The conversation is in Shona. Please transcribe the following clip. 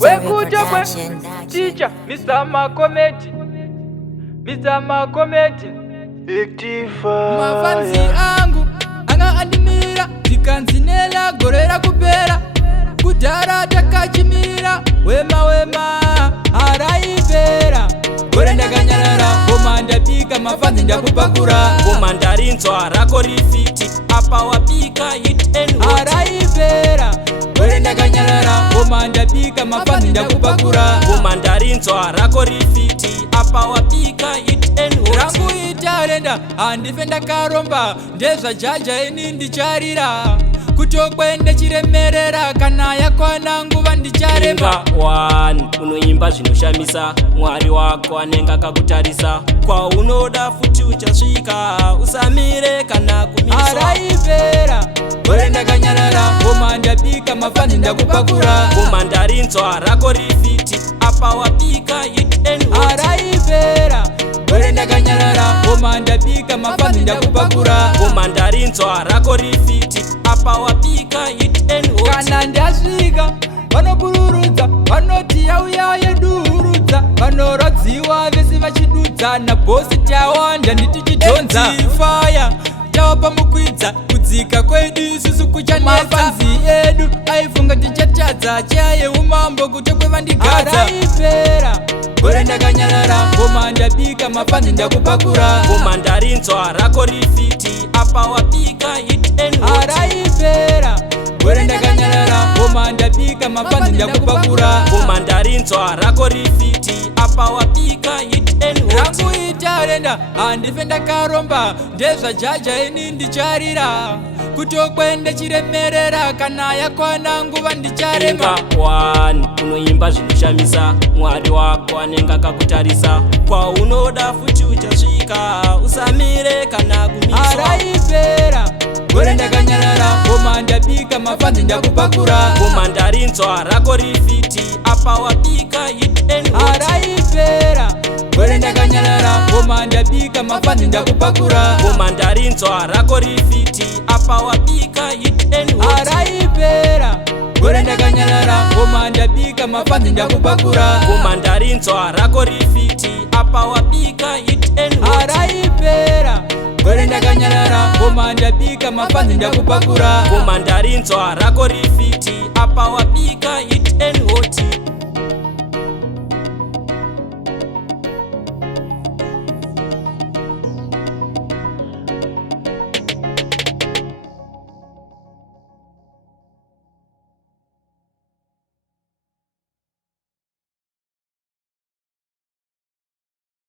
Wekuja kwe teacher Mr. Makometi, Mr. Makometi mafanzi angu anga andimira tikanzinela gorera kupera kudhara takachimira wema wema araivera gore ndakanyarara koma ndapika mafanzi ndakupakura koma ndarinzwa rako rifiti apa wapika hit and hot araivera gore ndakanyarara koma ndapika mafanzi ndakupakura koma ndarinzwa rako rifiti apa wapika hit and hot rangu itarenda handife ndakaromba ndezvajaja ini ndicharira kutokwende chiremerera kana yakwana nguva ndicharemba 1 unoimba zvinoshamisa mwari wako anenge akakutarisa kwaunoda futi uchasvika usamire kana kumiswa araivera gore ndakanyarara koma ndapika mafanzi ndakupakura koma ndarinzwa rako rifiti apa wapika hit and hot araivera gore ndakanyarara koma ndapika mafanzi ndakupakura koma ndarinzwa rako rifiti apa wapika hit and hot kana ndasvika vanobururudza vanoti yauya yedurudza vanoradziwa vese vachidudza nabhosi tawanda nditichidonza faya tawapa mukwidza kudzika kwedu isusu kuchanemafanzi edu aifunga tichatadza chaye umambo kuti kwevandigadza araipera gore ndakanyarara koma ndapika mafanzi ndakupakura koma ndarinzwa rako rifiti apa wapika hit and hot araipera gore ndakanyarara koma ndapika mafanzi ndakupakura koma ndarinzwa rako rifiti apa wapika hit and hot rangu itarenda handife ndakaromba ndezvajaja ini ndicharira kutokwende chiremerera kana yakwana nguva ndicharema 1 unoimba zvinoshamisa mwari wako anenge akakutarisa kwaunoda futi uchasvika usamire kana kumiswa araipera gore ndakanyarara koma ndapika mafanzi ndakupakura koma ndarinzwa rako rifiti apa wapika hit and hot araipera gore ndakanyarara koma ndapika mafanzi ndakupakura koma ndarinzwa rako rifiti apa wapika hit and hot araipera gore ndakanyarara koma ndapika mafanzi ndakupakura koma ndarinzwa rako rifiti apa wapika hit and hot araipera gore ndakanyarara koma ndapika mafanzi ndakupakura koma ndarinzwa rako rifiti apa wapika hit and hot